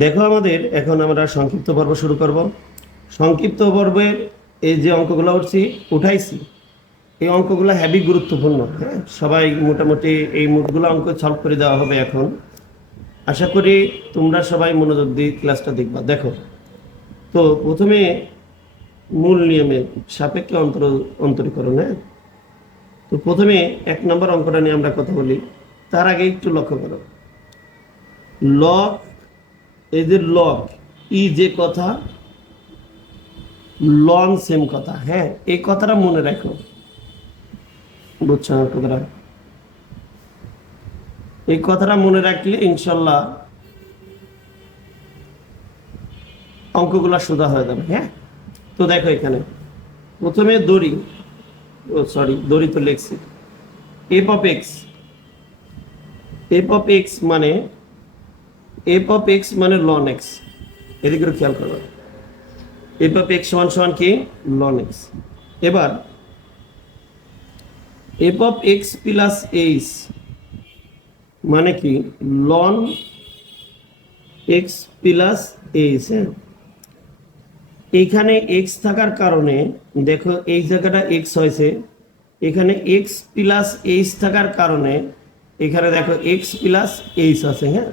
দেখো আমাদের এখন আমরা সংক্ষিপ্ত পর্ব শুরু করব। সংক্ষিপ্ত পর্বের এই যে অঙ্কগুলো উঠাইছি, এই অঙ্কগুলো হেভি গুরুত্বপূর্ণ। হ্যাঁ, সবাই মোটামুটি এই মুখগুলো অঙ্ক সলভ করে দেওয়া হবে এখন। আশা করি তোমরা সবাই মনোযোগ দিয়ে ক্লাসটা দেখবা। দেখো, তো প্রথমে মূল নিয়মে সাপেক্ষে অন্তরীকরণ। হ্যাঁ, তো প্রথমে 1 নম্বর অঙ্কটা নিয়ে আমরা কথা বলি। তার আগে একটু লক্ষ্য করো, লগ, এই যে লগ ই যে কথা, লং সেম কথা। হ্যাঁ, এই কথাটা মনে রাখো, বুঝছো আমার কথাটা? এই কথাটা মনে রাখলে ইনশাল্লাহ অঙ্কগুলো সোজা হয়ে যাবে। হ্যাঁ, তো দেখো এখানে প্রথমে দড়ি, দড়ি তো লিখছি, f of x. F of x মানে লন এক্স। এদিকে খেয়াল করো, এফ অফ এক্স সমান সমান কি? Ln x. এবার f of x plus h মানে কি? Ln x plus h. হ্যাঁ, এইখানে এক্স থাকার কারণে দেখো এই জায়গাটা এক্স হয়েছে, এখানে এক্স প্লাস এইচ থাকার কারণে এখানে দেখো এক্স প্লাস এইচ আছে। হ্যাঁ,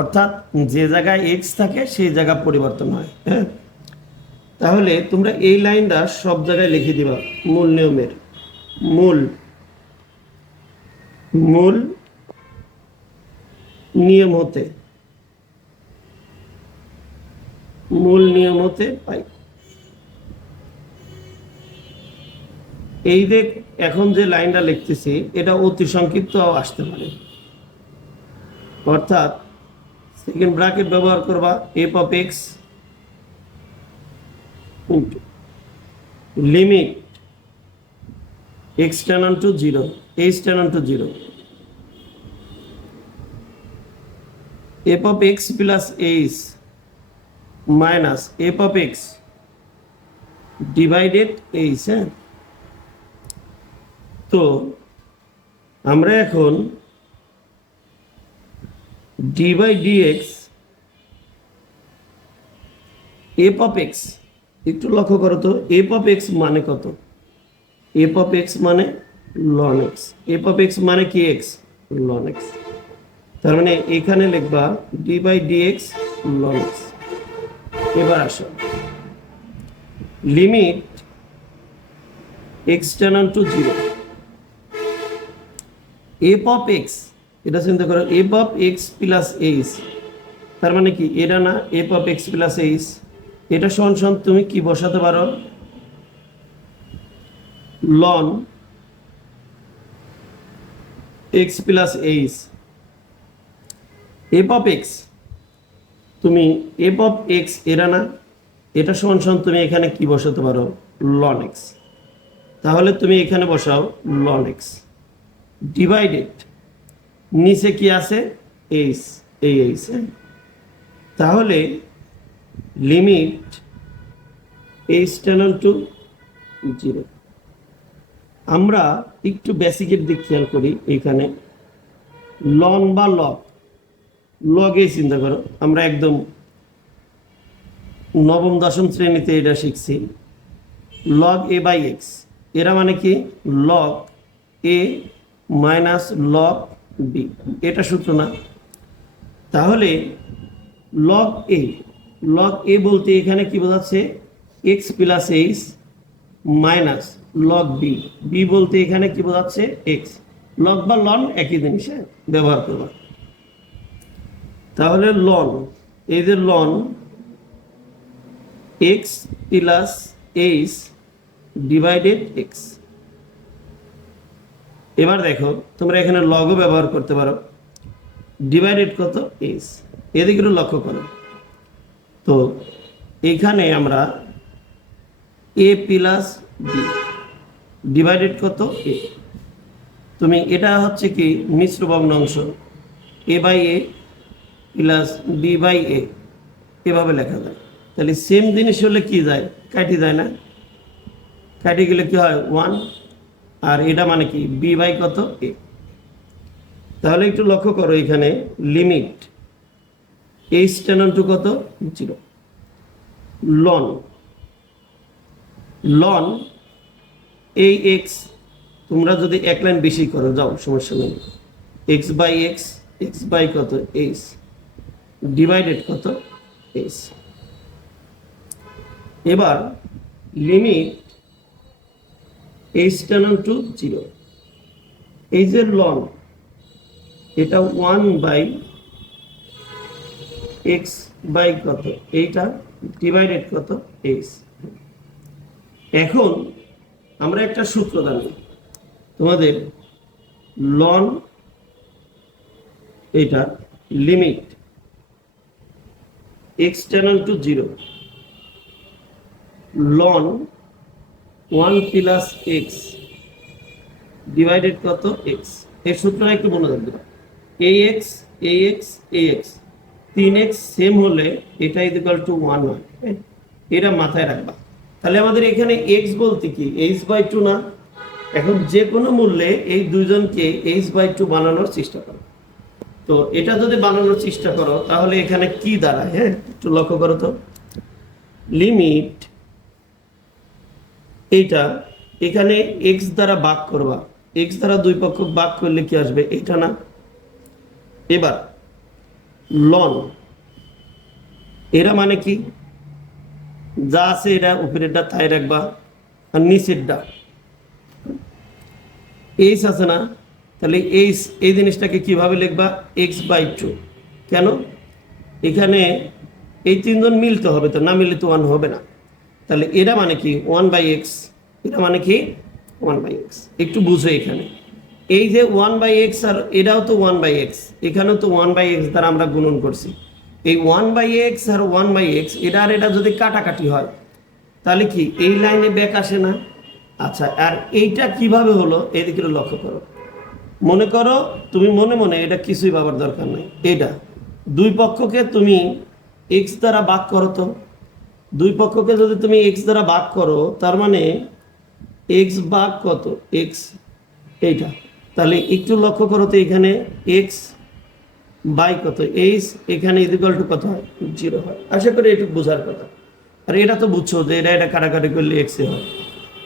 অর্থাৎ যে জায়গায় এক্স থাকে সেই জায়গা পরিবর্তন হয়। হ্যাঁ, তাহলে তোমরা এই লাইনটা সব জায়গায় লিখে দিবা মূল নিয়মের। মূল মূল নিয়ম হতে পাই। এই যে এখন যে লাইনটা লিখতেছি এটা অতি সংক্ষিপ্ত আসতে পারে, অর্থাৎ সেকেন্ড ব্র্যাকেট ব্যবহার করবা, f of x limit x টেন অন টু জিরো, এইচ টেন অন to zero, f of x plus h minus f of x divided h. হ্যাঁ, তো আমরা এখন d by d x f of x, একটু লক্ষ্য করো তো, এফ অফ এক্স মানে কত? এফ অফ এক্স মানে ln x. F of x মানে কি? X, ln x. তার মানে এখানে লিখবা d by d x ln x. এবার আসো, লিমিট এক্স টেন অন to zero, f of x, এটা চিন্তা করো, f of x plus h, তার মানে কি? এটা না, f of x plus h, এটা সমান সমান তুমি কি বসাতে পারো? Ln x plus h. F of x, তুমি এফ অফ এক্স এটা না, এটা সমান সমান তুমি এখানে কি বসাতে পারো? Ln x. তাহলে তুমি এখানে বসাও লন এক্স ডিভাইডেড, নিচে কি আছে? এইচ, এই এইচ। তাহলে limit H ten two zero. আমরা একটু বেসিকের দিক খেয়াল করি। এইখানে লন বা লগ, লগে চিন্তা করো, আমরা একদম নবম দশম শ্রেণীতে এটা শিখছি। লগ এ বাই এক্স, এরা মানে কি? লগ এ মাইনাস লগ বি, এটা সূত্র না? তাহলে লগ এ বলতে এখানে কি বোঝাচ্ছে? X plus h minus log b, b বলতে এখানে কি বোঝাচ্ছে? এক্স। লগ বা লন একই জিনিসে ব্যবহার করবা। তাহলে লন, এই যে ln x plus h divided x. এবার দেখো তোমরা এখানে লগও ব্যবহার করতে পারো, ডিভাইডেড কত? এইচ। এদিকে লক্ষ্য করো, তো এখানে আমরা এ প্লাস বি ডিভাইডেড কত? এ। তুমি এটা হচ্ছে কি মিশ্র ভগ্নাংশ, a by a plus b by a, এভাবে লেখা যায়। তাহলে সেম জিনিস হলে কি যায়? কাটি যায় না? কাটি গেলে কি হয়? 1। আর এটা মানে কি? বি বাই কত? এ। তাহলে একটু লক্ষ্য করো, এখানে লিমিট এইচ tan on 2 কত 0 লন লন এই এক্স তোমরা যদি এক লাইন বেশি করো যাও সমস্যা নেই এক্স বাই কত এইচ ডিভাইডেড কত এইচ এবার লিমিট এইচ tan on 2 0 এই যে লন এটা 1 বাই এক্স বাই কত এইটা ডিভাইডেড কত এইচ এখন আমরা একটা সূত্র জানি তোমাদের লন এটা limit x tan on 2 0 ln 1 plus x divided কত এক্স এই সূত্রটা একটু মনে রাখবে ax 3x সেম হলে এটা ইকুয়াল টু 1 হয় এটা মাথায় রাখবা তাহলে আমাদের এখানে x বলতে কি h/2 না এখন যে কোনো মূল্যে এই দুইজনকে h/2 বানানোর চেষ্টা করো তো এটা যদি বানানোর চেষ্টা করো তাহলে এখানে কি দাঁড়ায় হ্যাঁ একটু লক্ষ্য করো তো লিমিট এইটা এখানে x দ্বারা ভাগ করবা x দ্বারা দুই পক্ষ ভাগ করলে কি আসবে এটা না এবার লন এরা মানে কি যা আছে এটা উপরেরটা তাই রাখবা আর নিচেরটা এইচ আছে না তাহলে এই জিনিসটাকে কিভাবে লিখবা x/2 কেন এখানে এই তিনজন মিলতে হবে তো না মিললে তো 1 হবে না তাহলে এটা মানে কি 1/x এটা মানে কি 1/x একটু বুঝো এখানে এই যে 1/x আর এটাও তো 1/x এখানেও তো 1/x দ্বারা আমরা গুণন করছি এই 1/x আর 1/x এটা আর এটা যদি কাটাকাটি হয় তাহলে কি এই লাইনে ব্যাক আসে না আচ্ছা আর এইটা কিভাবে হলো এদিকে লক্ষ্য করো মনে করো তুমি মনে মনে এটা কিছুই ভাবার দরকার নাই এটা দুই পক্ষকে তুমি x দ্বারা ভাগ করো তো দুই পক্ষকে যদি তুমি x দ্বারা ভাগ করো তার মানে x ভাগ কত x এইটা তাহলে একটু লক্ষ্য করো তো এখানে x বাই কত এইচ এখানে ইকুয়াল টু কত হয় 0 হয় আশা করি একটু বোঝার কথা আর এটা তো বুঝছো যে এটা কাটাকাটি করলে x এ হয়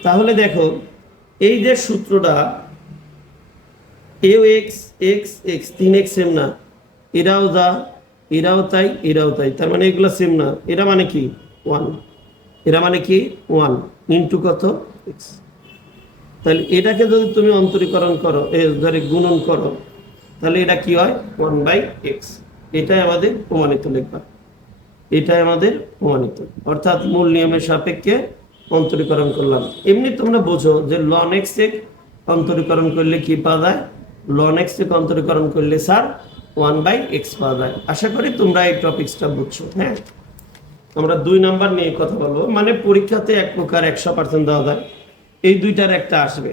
তাহলে দেখো এই যে সূত্রটা ax x x 3x same না এরাও এরাও তাই তার মানে এগুলো সেম না এটা মানে কি 1 এরা মানে কি 1 ইনটু কত x তাহলে এটাকে যদি তুমি অন্তরীকরণ করো ধরে গুণন করো তাহলে এটা কি হয় 1/x এটাই আমাদের প্রমাণিত লিখবা এটাই আমাদের প্রমাণিত অর্থাৎ মূল নিয়মের সাপেক্ষে অন্তরীকরণ করলাম এমনি তোমরা বোঝো যে ln x অন্তরীকরণ করলে কি পাওয়া যায় ln x অন্তরীকরণ করলে স্যার 1/x পাওয়া যায় আশা করি তোমরা এই টপিকসটা বুঝছো হ্যাঁ আমরা 2 নাম্বার নিয়ে কথা বলবো মানে পরীক্ষাতে এক প্রকার 100% দেওয়া যায় এই দুইটার একটা আসবে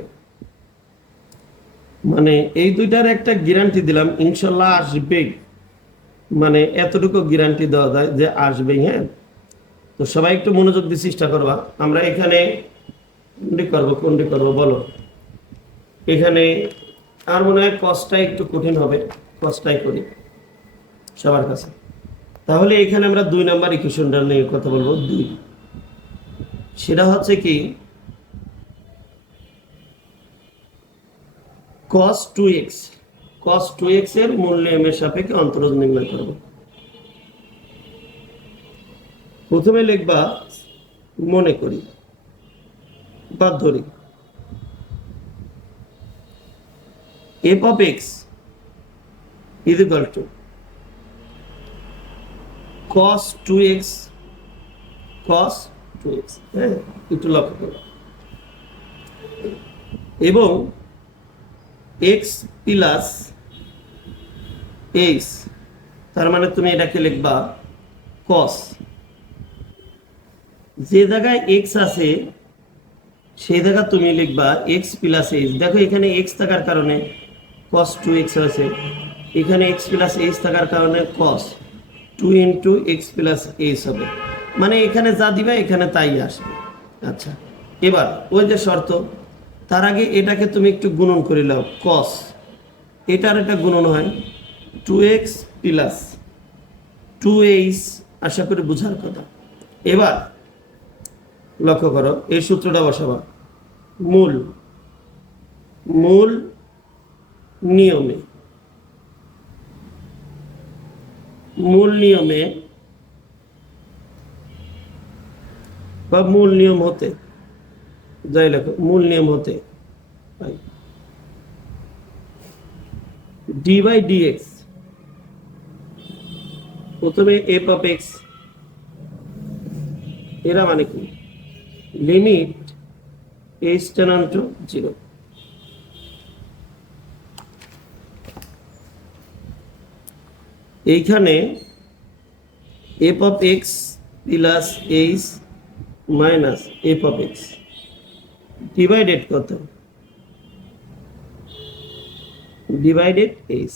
মানে এই দুইটার একটা গ্যারান্টি দিলাম ইনশাআল্লাহ আসবেই মানে এতটুকু গ্যারান্টি দেওয়া যায় যে আসবেই হ্যাঁ তো সবাই একটু মনোযোগ দিয়ে চেষ্টা করবা আমরা এখানে কোনটি করব বলো এখানে আর মনে হয় কষ্টটা একটু কঠিন হবে কষ্টটাই করি সবার কাছে তাহলে এখানে আমরা 2 নাম্বার ইকুয়েশনটা নিয়ে কথা বলবো 2 সেটা হচ্ছে কি cos 2x এর মূল নিয়মের সাপেক্ষে অন্তরজ নির্ণয় করব প্রথমে লিখবা মনে করি বা ধরি f of x is equal to cos 2x হ্যাঁ একটু লক্ষ্য করো এবং x প্লাস h তার মানে তুমি এটাকে লিখবা cos যে জায়গায় x আছে সেই জায়গা তুমি লিখবা x প্লাস h দেখো এখানে x থাকার কারণে cos 2x আছে এখানে x প্লাস h থাকার কারণে cos 2 into x plus h হবে মানে এখানে যা দিবা এখানে তাই আসবে আচ্ছা এবার ওই যে শর্ত তার আগে এটাকে তুমি একটু গুণন করে নাও cos এটার এটা গুণন হয় 2x প্লাস 2h, আশা করি বুঝার কথা। এবার লক্ষ্য করো, এই সূত্রটা বসাবা মূল মূল নিয়মে বা মূল নিয়ম হতে, যাই লেখো, মূল নিয়ম হতে ডি বাই ডিএক্স, প্রথমে এফ অফ এক্স, এরা মানে কি লিমিট এইচ টেন্ডস টু 0। এইখানে F of x plus h minus f of x divided কত, ডিভাইডেড এইচ।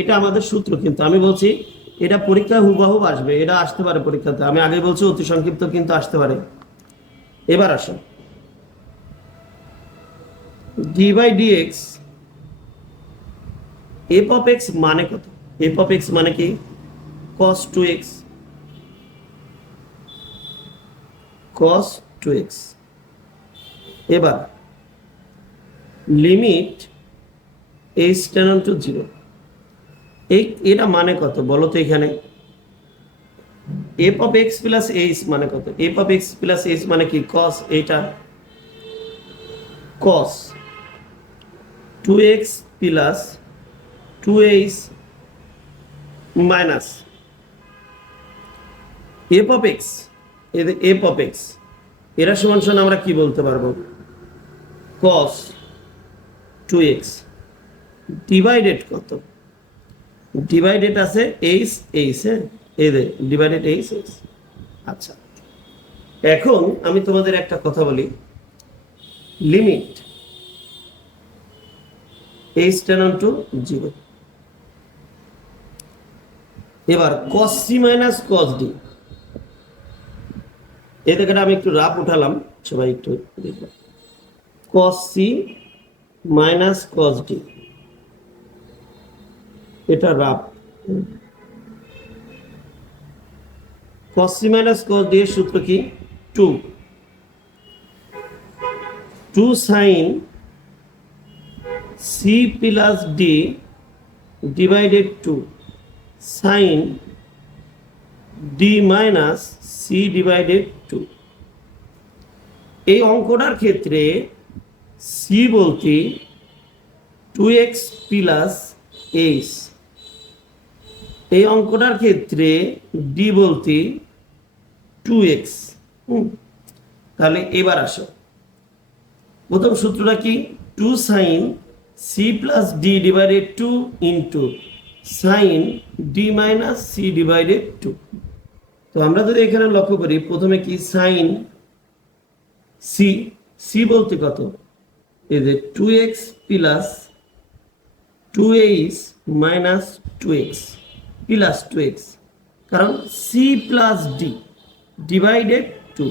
এটা আমাদের সূত্র, কিন্তু আমি বলছি এটা পরীক্ষায় হুবহু আসবে, এটা আসতে পারে পরীক্ষাতে। আমি আগে বলছি অতি সংক্ষিপ্ত কিন্তু আসতে পারে। এবার আসো, d by dx, f of x মানে কত? এফ অফ এক্স মানে কি cos 2x, cos 2x। এবার লিমিট এইচ টেন্ডস টু 0, এটা মানে কত বলো তো? এখানে F of x plus h মানে কত? F of x plus h মানে কি cos, এটা cos 2x plus 2h minus f of x, f of x এরা সমান সমান আমরা কি বলতে পারবো? cos 2x ডিভাইডেড কত? ডিভাইডেড আছে এইচ এইচ, হ্যাঁ এই যে ডিভাইডেড এইচ এইচ। আচ্ছা, এখন আমি তোমাদের একটা কথা বলি, লিমিট এইচ টেন্ডস টু 0। এবার cos c minus cos d, এই দেখে আমি একটু রাফ উঠালাম, সবাই একটু দেখো, cos c minus cos d, এটা rough. cos c minus cos d এর সূত্র কি? 2 sin c plus d divided 2 sin d minus c divided 2। এই অঙ্কটার ক্ষেত্রে c বলতে 2x প্লাস h, এই অঙ্কটার ক্ষেত্রে d বলতে 2x। তাহলে এবার আসো, প্রথম সূত্রটা কি? 2 sin c plus d divided 2 into sin d minus c divided 2। তো আমরা যদি এখানে লক্ষ্য করি, প্রথমে কি sin c, c বলতে কত? এই যে 2x plus 2h minus 2x plus 2x, কারণ c প্লাস d ডিভাইডেড 2।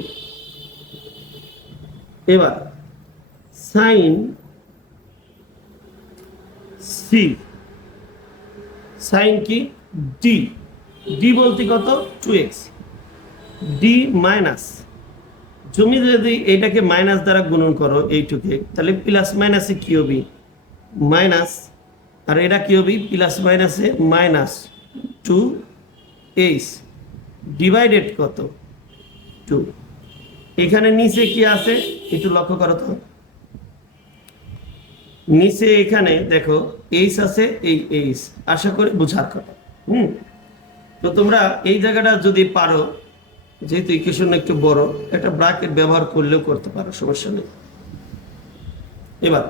এবার sin c, sin কি d, d বলতে কত? 2x, d মাইনাস, তুমি যদি এটাকে মাইনাস দ্বারা গুণন করো এইটুকে, তাহলে প্লাস মাইনাসে কি হবে? মাইনাস, আর এটা কি হবে? প্লাস মাইনাসে মাইনাস 2h ডিভাইডেড কত? 2। এখানে নিচে কি আছে একটু লক্ষ্য করো তো, নিচে এখানে দেখো এইচ আছে, এই এইচ, আশা করি বুঝার কথা। তো তোমরা এই জায়গাটা যদি পারো, যেহেতু ইকুয়েশন একটু বড়, একটা ব্র্যাকেট ব্যবহার করলেও করতে পারো, সমস্যা নেই। এবার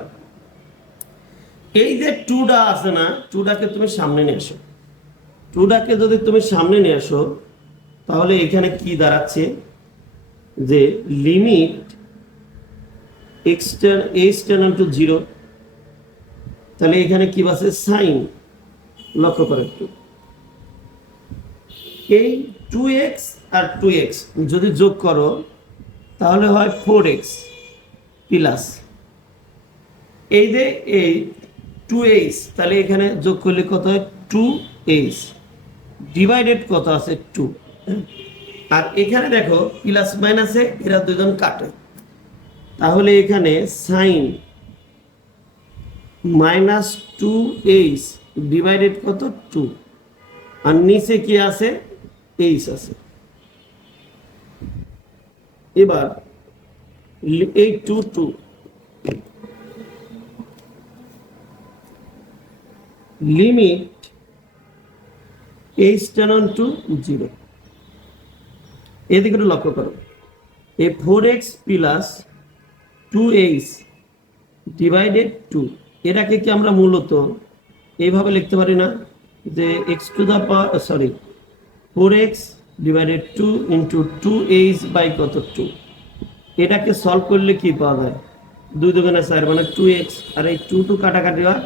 এই যে 2টা আছে না, 2টাকে তুমি সামনে নিয়ে আসো। 2টাকে যদি তুমি সামনে নিয়ে আসো, তাহলে এখানে কি দাঁড়াচ্ছে? যে লিমিট এইচ টেন্ডস টু 0, তাহলে এখানে কি আছে? সাইন, লক্ষ্য করো একটু, এই 2x আর 2x যদি যোগ করো তাহলে হয় 4x প্লাস এই যে এই 2h, তাহলে এখানে যোগ করলে কত হয়? 2h ডিভাইডেড কত আছে 2। আর এখানে দেখো প্লাস মাইনাসে এরা দুজন কাটে, তাহলে এখানে সাইন -2h ডিভাইডেড কত 2, আর নিচে কি আছে h আছে। এবার এই 2 লিমিট h টেন টু 0। এদিকে একটু লক্ষ্য করো, এই 4x প্লাস 2h ডিভাইডেড 2, এটাকে কি আমরা মূলত এইভাবে লিখতে পারি না যে x to the power 4x divided 2 into 2h by কত 2। এটাকে সলভ করলে কি পাওয়া যায়, 2 দুগুণে 4 মানে 2x, আর এই 2 কাটাকাটি হয়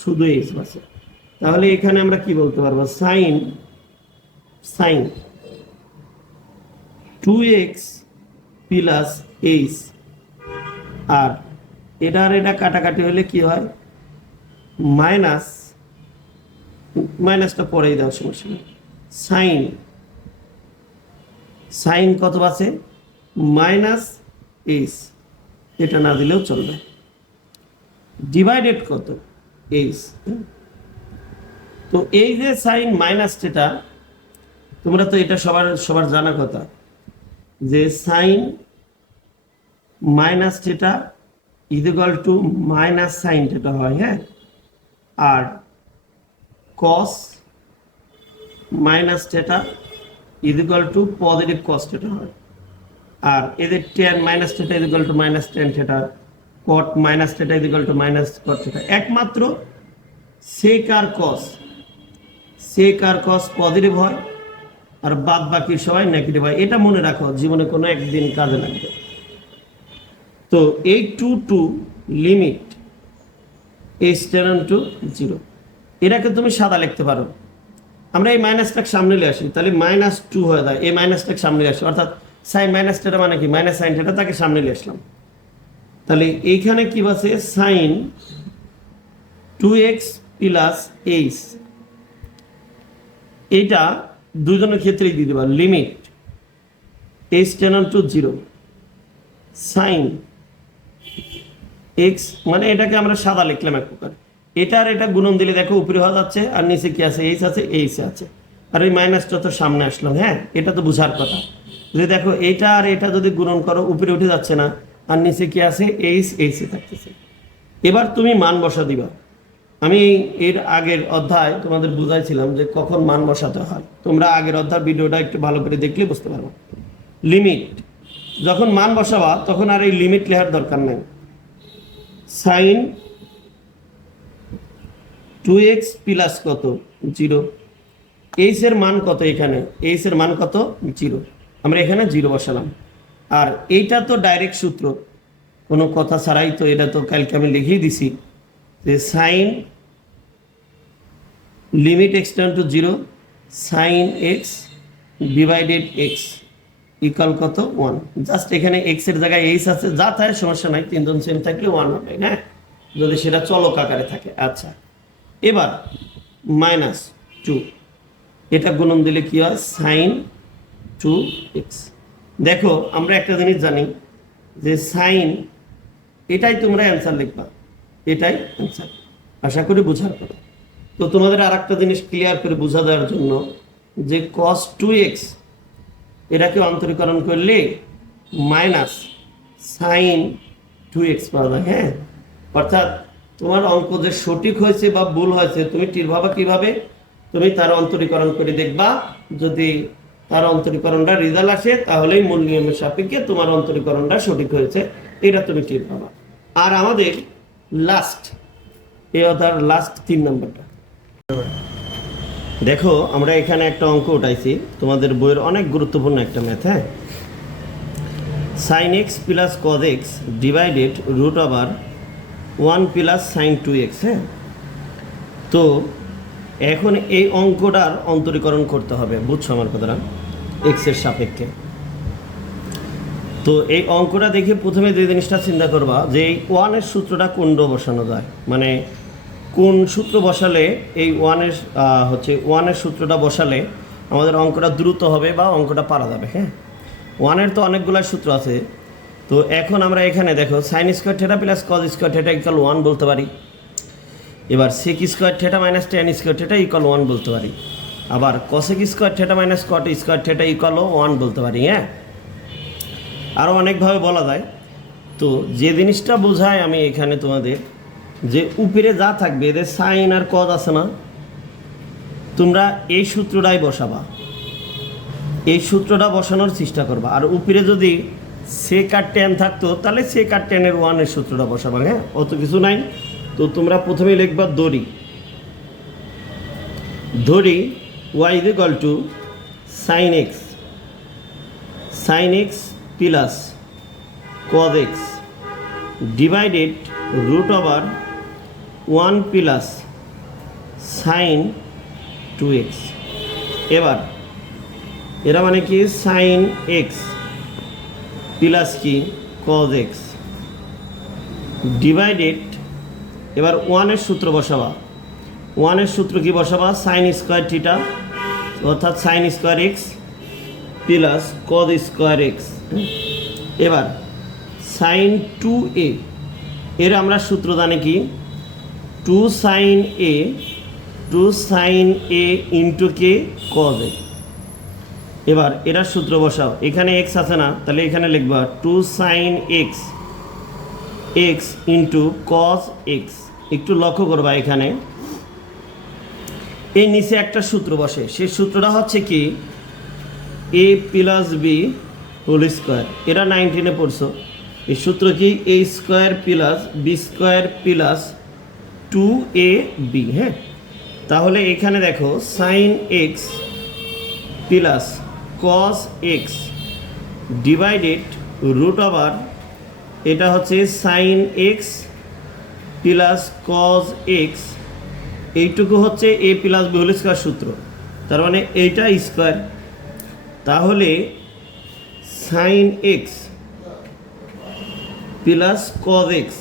শুধু h আছে। তাহলে এখানে আমরা কি বলতে পারবো, সাইন 2x প্লাস h, আর এটা কাটাকাটি হলে কি হয় মাইনাসটা পরেই দাও, সমস্যা নেই। সাইন কত আছে -h, এটা না দিলেও চলবে। ডিভাইডেড কত h। তো এই যে সাইন মাইনাস থিটা, তোমরা তো এটা সবার জানা কথা যে sine minus theta equal to minus sine theta হয়, হ্যাঁ। আর cos minus theta equal to positive cos theta হয়। আর এদের tan minus theta equal to minus tan theta, cot minus theta equal to minus cot theta. একমাত্র sec আর কস positive হয়, আর বাদ বাকি সবাই নেগেটিভ হয়। এটা মনে রাখো, জীবনে কোনো একদিন কাজে লাগবে। তো এই 2 লিমিট h টেন টু 0, এটাকে তুমি সাদা লিখতে পারো। আমরা এই মাইনাসটাকে সামনে নিয়ে আসি, তাহলে -2 হয়ে যায়। এই মাইনাসটাকে সামনে নিয়ে আসি, অর্থাৎ সাইন মাইনাস থিটা মানে কি মাইনাস সাইন থিটা, তাকে সামনে নিয়ে আসলাম। তাহলে এইখানে কি আছে সাইন 2x প্লাস h, এইটা দুজনের ক্ষেত্রেই দিয়ে দেবা limit h tends to 0 sine x, মানে এটাকে আমরা সাদা লিখলাম এক প্রকার। এটা আর এটা গুণন দিলে দেখো উপরে হওয়া যাচ্ছে, আর নিচে কি আছে h আছে, h আছে। আর এই মাইনাসটা তো সামনে আসলাম, হ্যাঁ, এটা তো বোঝার কথা যে দেখো এটা আর এটা যদি গুণন করো উপরে উঠে যাচ্ছে না, আর নিচে কি আছে h থাকতেছে। এবার তুমি মান বসা দিবা। আমি এর আগের অধ্যায় তোমাদের বুঝাইছিলাম যে কখন মান বসাতে হয়, তোমরা আগের অধ্যায় ভিডিওটা একটু ভালো করে দেখলে বুঝতে পারবো। লিমিট যখন মান বসাবা তখন আর এই লিমিট লেখার দরকার নেই। সাইন 2x প্লাস কত 0, h এর মান কত, এখানে h এর মান কত 0, আমরা এখানে 0 বসালাম। আর এইটা তো ডাইরেক্ট সূত্র, কোনো কথা ছাড়াই তো, এটা তো কালকে আমি লিখেই দিছি যে sine limit x tends to 0 sine x divided x equal কত 1। জাস্ট এখানে x এর জায়গায় h আছে, যা থাকে সমস্যা নাই, তিনজন সেম থাকলে 1 হবে, হ্যাঁ, যদি সেটা চলক আকারে থাকে। আচ্ছা, এবার -2, এটা গুণন দিলে কি হয় সাইন 2x। দেখো আমরা একটা জিনিস জানি যে সাইন, এটাই তোমরা অ্যান্সার লিখবা, এটাই অ্যান্সার, আশা করি বোঝার কথা। তো তোমাদের আর একটা জিনিস ক্লিয়ার করে বোঝা দেওয়ার জন্য যে cos 2x এটাকে অন্তরীকরণ করলে মাইনাস সাইন 2x পাওয়া যায়, হ্যাঁ। অর্থাৎ তোমার অঙ্ক যে সঠিক হয়েছে বা ভুল হয়েছে তুমি টির ভাবা কিভাবে, তুমি তার অন্তরীকরণ করে দেখবা। যদি তার অন্তরীকরণটা রেজাল্ট আসে তাহলেই মূল নিয়মের সাপেক্ষে তোমার অন্তরীকরণটা সঠিক হয়েছে, এটা তুমি টির পাবা। আর আমাদের লাস্ট এই অধ্যায়ের লাস্ট 3 নম্বরটা দেখো, আমরা এখানে একটা অঙ্ক উঠাইছি, তোমাদের বইয়ের অনেক গুরুত্বপূর্ণ একটা ম্যাথ, হ্যাঁ। Sine x plus cos x divided root over 1 plus sine 2x, হ্যাঁ। তো এখন এই অঙ্কটার অন্তরীকরণ করতে হবে, বুঝছো আমার কথাটা, এক্সের সাপেক্ষে। তো এই অঙ্কটা দেখে প্রথমে যে জিনিসটা চিন্তা করবা যে এই 1 এর সূত্রটা কোন ডো বসানো যায়, মানে কোন সূত্র বসালে এই ওয়ানের সূত্রটা বসালে আমাদের অঙ্কটা দ্রুত হবে বা অঙ্কটা পারা যাবে। হ্যাঁ, ওয়ানের তো অনেকগুলো সূত্র আছে। তো এখন আমরা এখানে দেখো sine square theta plus cos square theta equal 1 বলতে পারি। এবার sec square theta minus tan square theta equal 1 বলতে পারি। আবার cosec square theta minus cot square theta equal 1 বলতে পারি। হ্যাঁ, আরও অনেকভাবে বলা যায়। তো যে জিনিসটা বোঝায় আমি এখানে তোমাদের, যে উপরে যা থাকবে এদের সাইন আর কজ আছে না, তোমরা এই সূত্রটাই বসাবা, এই সূত্রটা বসানোর চেষ্টা করবা। আর উপরে যদি সেক আর টেন থাকতো তাহলে সেক আর টেনের 1-এর সূত্রটা বসাবা। হ্যাঁ, অত কিছু নাই। তো তোমরা প্রথমেই লিখবা ধরি y is equal to sine x plus cos x divided root over 1 plus sine 2x। এবার এরা মানে কি সাইন এক্স প্লাস কি কজ এক্স ডিভাইডেড, এবার 1-এর সূত্র বসাবা। 1-এর সূত্র কি বসাবা? সাইন স্কোয়ার থিটা অর্থাৎ sine square x plus cos square x. এবার সাইন 2a এর আমরা সূত্র জানি কি 2 সাইন a ইন্টু কে কজ এ। এবার এটার সূত্র বসাও, এখানে এক্স আছে না, তাহলে এখানে লিখবা 2 sine x into cos x. একটু লক্ষ্য করবা এখানে এই নিচে একটা সূত্র বসে, সেই সূত্রটা হচ্ছে কি a plus b whole square. এরা 19-এ পড়ছো। এই সূত্র কি a square plus b square plus 2ab। হ্যাঁ, তাহলে এখানে দেখো sine x plus cos x divided root over, এটা হচ্ছে sine x plus cos x, এইটুকু হচ্ছে a plus b whole square সূত্র, তার মানে এইটা স্কোয়ার। তাহলে sine x plus cos x,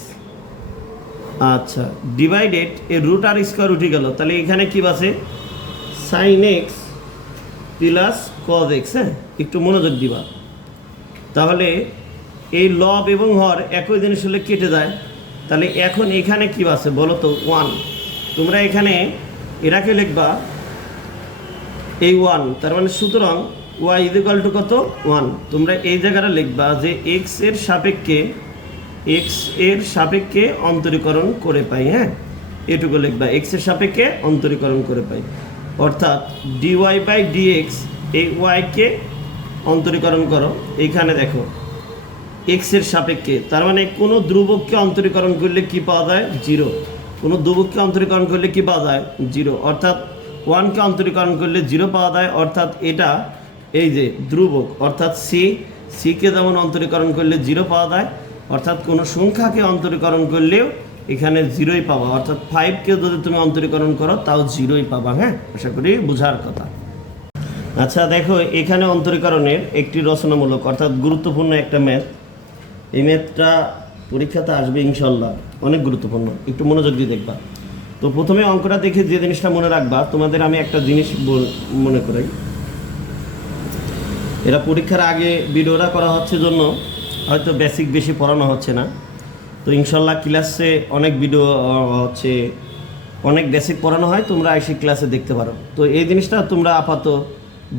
আচ্ছা, ডিভাইডেড এ রুট আর স্কোয়ার উঠে গেল, তাহলে এখানে কি বাসে sign x plus cos x. হ্যাঁ, একটু মনোযোগ দিবা। তাহলে এই লব এবং হর একই জিনিস হলে কেটে যায়। তাহলে এখন এখানে কি আছে বলো তো 1। তোমরা এখানে এরাকে লিখবা এই 1, তার মানে সুতরাং y ইজ ইকুয়াল টু কত 1। তোমরা এই জায়গাটা লিখবা যে x এর সাপেক্ষে অন্তরীকরণ করে পাই। হ্যাঁ, এটুকু লিখবা x এর সাপেক্ষে অন্তরীকরণ করে পাই, অর্থাৎ dy বাই dx এই y কে অন্তরীকরণ করো। এখানে দেখো x এর সাপেক্ষে, তার মানে কোনো ধ্রুবককে অন্তরীকরণ করলে কি পাওয়া যায় 0। কোনো ধ্রুবককে অন্তরীকরণ করলে কি পাওয়া যায় 0, অর্থাৎ 1কে অন্তরীকরণ করলে 0 পাওয়া যায়, অর্থাৎ এটা এই যে ধ্রুবক, অর্থাৎ সিকে যেমন অন্তরীকরণ করলে 0 পাওয়া যায়, অর্থাৎ কোনো সংখ্যাকে অন্তরীকরণ করলেও এখানে 0ই পাবা, অর্থাৎ 5কেও যদি তুমি অন্তরীকরণ করো তাও 0ই পাবা। হ্যাঁ, আশা করি বোঝার কথা। আচ্ছা দেখো, এখানে অন্তরীকরণের একটি রচনামূলক অর্থাৎ গুরুত্বপূর্ণ একটা ম্যাথ, এই ম্যাথটা পরীক্ষাতে আসবে ইনশাল্লাহ, অনেক গুরুত্বপূর্ণ, একটু মনোযোগ দিয়ে দেখবা। তো প্রথমে অঙ্কটা দেখে যে জিনিসটা মনে রাখবা, তোমাদের আমি একটা জিনিস মনে করাই, এরা পরীক্ষার আগে ভিডিওটা করা হচ্ছে জন্য হয়তো বেসিক বেশি পড়ানো হচ্ছে না। তো ইনশাল্লাহ ক্লাসে অনেক ভিডিও হচ্ছে, অনেক বেসিক পড়ানো হয়, তোমরা এসে ক্লাসে দেখতে পারো। তো এই জিনিসটা তোমরা আপাতত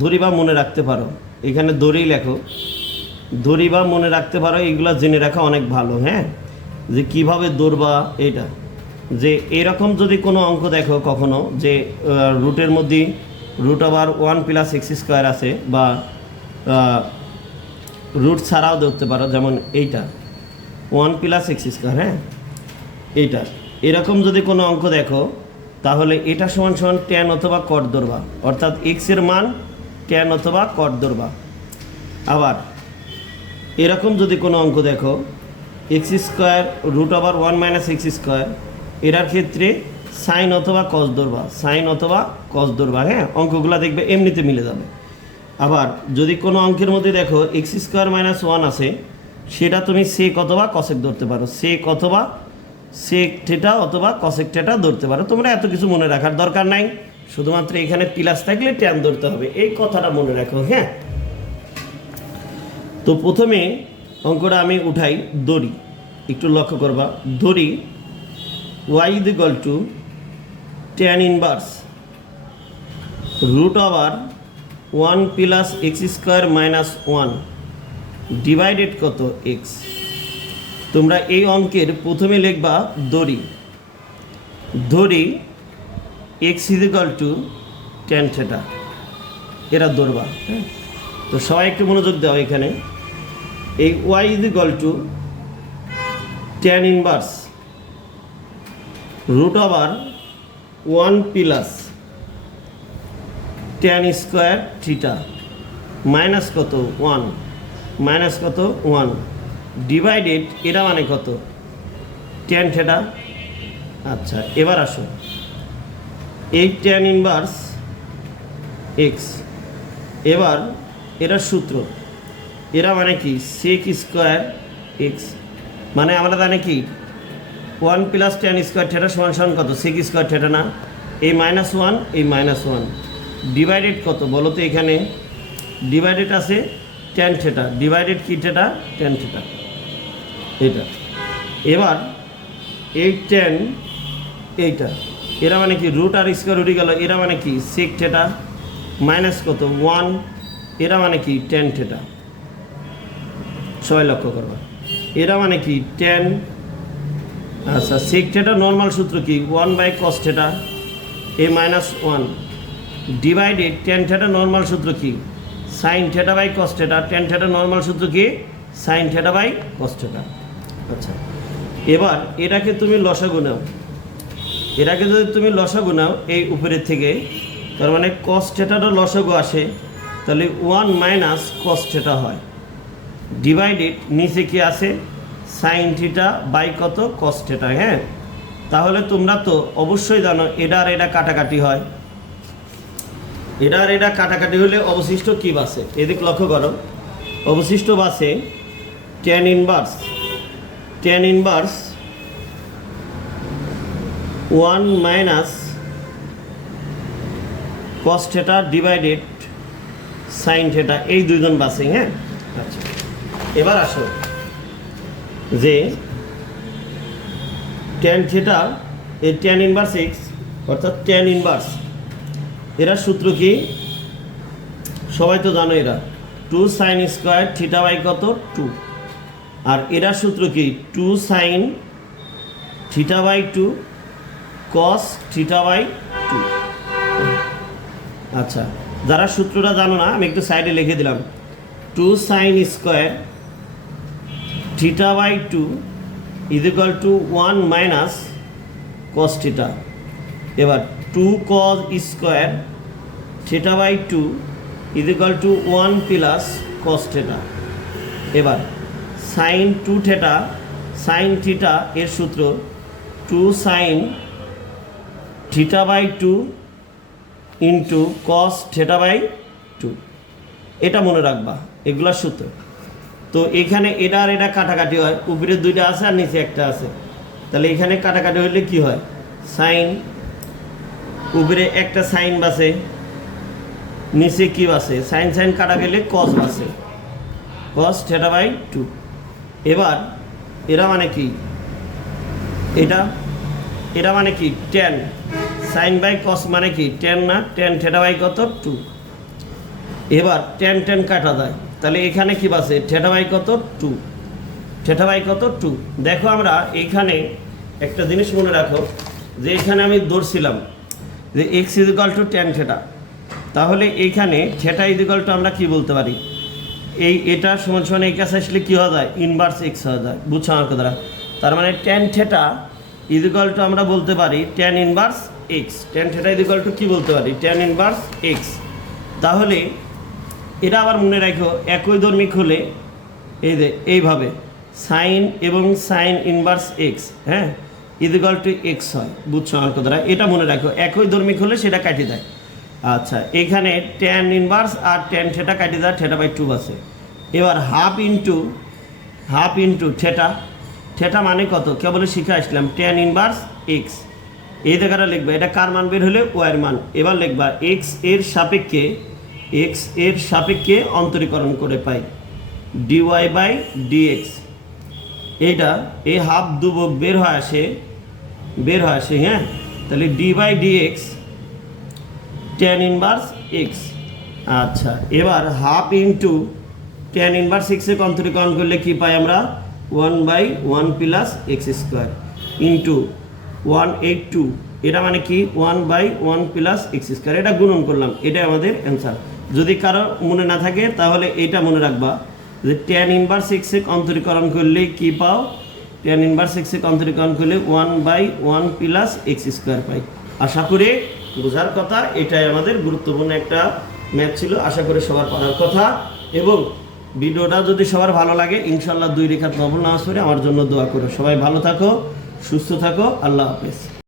ধরি বা মনে রাখতে পারো, এখানে ধরেই লেখো, ধরি বা মনে রাখতে পারো, এইগুলো জেনে রাখা অনেক ভালো। হ্যাঁ, যে কিভাবে ধরবা, এটা যে এরকম যদি কোনো অঙ্ক দেখো কখনো যে রুটের মধ্যে root over 1 plus x square আছে, বা রুট ছাড়াও ধরতে পারো, যেমন এইটা 1 প্লাস এক্স স্কোয়ার। হ্যাঁ, এইটা এরকম যদি কোনো অঙ্ক দেখো তাহলে এটা সমান সমান ট্যান অথবা কট ধরবা, অর্থাৎ এক্সের মান ট্যান অথবা কট ধরবা। আবার এরকম যদি কোনো অঙ্ক দেখো x square root over 1 minus x square, এটার ক্ষেত্রে সাইন অথবা কস ধরবা, সাইন অথবা কস ধরবা। হ্যাঁ, অঙ্কগুলো দেখবে এমনিতে মিলে যাবে। আবার যদি কোনো অঙ্কের মধ্যে দেখো এক্স স্কোয়ার মাইনাস 1 আছে, সেটা তুমি সেক অথবা কসেক ধরতে পারো, সেক অথবা সেক থেটা অথবা কসেক থেটা ধরতে পারো। তোমরা এত কিছু মনে রাখার দরকার নাই, শুধুমাত্র এখানে প্লাস থাকলে ট্যান ধরতে হবে, এই কথাটা মনে রাখো। হ্যাঁ, তো প্রথমে অঙ্কটা আমি উঠাই, ধরি, একটু লক্ষ্য করবা। ধরি y is equal to tan inverse root over 1 plus x square minus 1 divided কত এক্স। তোমরা এই অঙ্কের প্রথমে লিখবা ধরি, ধরি x is equal to tan theta, এরা ধরবা। হ্যাঁ, তো সবাই একটু মনোযোগ দাও। এখানে এই y is equal to tan inverse root over 1 plus tan square theta minus কত 1, মাইনাস কত 1 ডিভাইডেড এরা মানে কত ট্যান থেটা। আচ্ছা, এবার আসো এই ট্যান ইনভার্স এক্স, এবার এরা সূত্র, এরা মানে কি সেক স্কোয়ার এক্স, মানে আমরা জানি কি 1 প্লাস ট্যান স্কোয়ার থেটা সমান সমান কত সেক স্কোয়ার থেটা না, এই মাইনাস 1 এই মাইনাস 1 ডিভাইডেড কত বলো তো। এখানে ডিভাইডেড আছে ট্যান থেটা, ডিভাইডেড কি থেটা ট্যান থেটা এটা। এবার এই ট্যান এইটা, এরা মানে কি রুট আর স্কোয়ার উঠে গেল, এরা মানে কি সেক থেটা মাইনাস কত 1, এরা মানে কি ট্যান থেটা। সবাই লক্ষ্য করবা, এরা মানে কি ট্যান। আচ্ছা, সেক থেটা নর্মাল সূত্র কি 1 বাই কস থেটা এ minus 1 divided tan theta normal সূত্র কি sine theta by cos theta, tan theta normal সূত্র কি sine theta by cos theta. আচ্ছা, এবার এটাকে তুমি লসাগু নাও, এটাকে যদি তুমি লসাগু নাও এই উপরের থেকে, তার মানে কস থেটারও লসাগু আসে, তাহলে 1 মাইনাস কস থেটা হয় ডিভাইডেড নিচে কি আছে সাইন থিটা বাই কত কস থেটা। হ্যাঁ, তাহলে তোমরা তো অবশ্যই জানো এটা আর এটা কাটাকাটি হয়, এটা আর এটা কাটাকাটি হলে অবশিষ্ট কি বাসে, এদিক লক্ষ্য করো, অবশিষ্ট বাসে tan inverse, tan inverse 1 minus cos theta divided sine theta, এই দুইজন বাসে। হ্যাঁ, আচ্ছা, এবার আসো যে ট্যান থেটা এই ট্যান ইনভার্স এক্স অর্থাৎ ট্যান ইনভার্স, এরা সূত্র কি সবাই তো জানো, এরা 2 সাইন স্কোয়ার থিটা বাই কত 2, আর এরা সূত্র কি 2 sine theta by 2 cos theta by 2। আচ্ছা, যারা সূত্রটা জানো না আমি একটু সাইডে লিখে দিলাম, 2 sine square theta by 2 is equal to 1 minus cos theta. এবার 2 cos square theta by 2 is equal to 1 plus cos theta. এবার সাইন 2 থেটা সাইন থিটা এর সূত্র 2 sine theta by 2 into cos theta by 2, এটা মনে রাখবা, এগুলার সূত্র। তো এখানে এটা আর এটা কাটাকাটি হয়, উপরে দুইটা আছে আর নিচে একটা আছে, তাহলে এখানে কাটাকাটি হলে কি হয় সাইন, উপরে একটা সাইন বাসে নিচে কি বাসে সাইন, সাইন কাটা গেলে কস বাসে কস থিটা বাই 2। এবার এরা মানে কি এটা, এরা মানে কি ট্যান, সাইন বাই কস মানে কি ট্যান না, ট্যান থিটা বাই কত 2। এবার ট্যান ট্যান কাটা যায়, তাহলে এখানে কি বাসে থিটা বাই কত 2, থিটা বাই কত 2। দেখো আমরা এইখানে একটা জিনিস মনে রাখো যে এখানে আমি ধরছিলাম যে x is equal to tan theta, তাহলে এইখানে থিটা ইজ ইকুয়াল টু আমরা কি বলতে পারি, এই এটা সমান সমান এই কাছে আসলে কী হওয়া যায় ইনভার্স এক্স হওয়া যায়, বুঝছো আমার কথাটা। তার মানে tan theta is equal to আমরা বলতে পারি tan inverse x, tan theta is equal to কী বলতে পারি ট্যান ইনভার্স এক্স। তাহলে এটা আবার মনে রাখো একই ধর্মিক হলে এই যে এইভাবে সাইন এবং সাইন ইনভার্স এক্স, হ্যাঁ ইজ ইকুয়াল টু এক্স হয়, বুঝছো আমার কথাটা, এটা মনে রাখো একই ধর্মিক হলে সেটা কাটি দেয়। আচ্ছা, এখানে ট্যান ইনভার্স আর ট্যান থিটা কাটি দেয় থিটা বাই 2 আছে। এবার হাফ ইন্টু থিটা, থিটা মানে কত কেবল শিখে আসলাম, ট্যান ইনভার্স এক্স। এই জায়গাটা লিখবা, এটা কার মান বের হলে ওয়াইয়ের মান। এবার লিখবা এক্স এর সাপেক্ষে অন্তরীকরণ করে পাই ডিওয়াই বাই ডিএক্স। এইটা এই হাফ দুবক বের হয়ে আসে হ্যাঁ। তাহলে d by dx tan inverse x. আচ্ছা, এবার হাফ ইন্টু ট্যান ইনভার্স এক্সে অন্তরীকরণ করলে কি পাই আমরা, 1/1 প্লাস এক্স স্কোয়ার ইন্টু 182। এটা মানে কি 1/1 প্লাস এক্স স্কোয়ার। এটা গুণন করলাম, এটাই আমাদের অ্যান্সার। যদি কারো মনে না থাকে তাহলে এটা মনে রাখবা যে ট্যান ইনভার্স এক্সে অন্তরীকরণ করলে কি পাও, ট্যান ইনভার্স এক্সে অন্তরীকরণ করলে 1/1 প্লাস এক্স স্কোয়ার পাই। আশা করি বোঝার কথা, এটাই আমাদের গুরুত্বপূর্ণ একটা ম্যাথ ছিল। আশা করি সবার পড়ার কথা। এবং ভিডিওটা যদি সবার ভালো লাগে ইনশাল্লাহ 2 রেখাত নফল নামাজ পড়ে আমার জন্য দোয়া করো। সবাই ভালো থাকো, সুস্থ থাকো, আল্লাহ হাফেজ।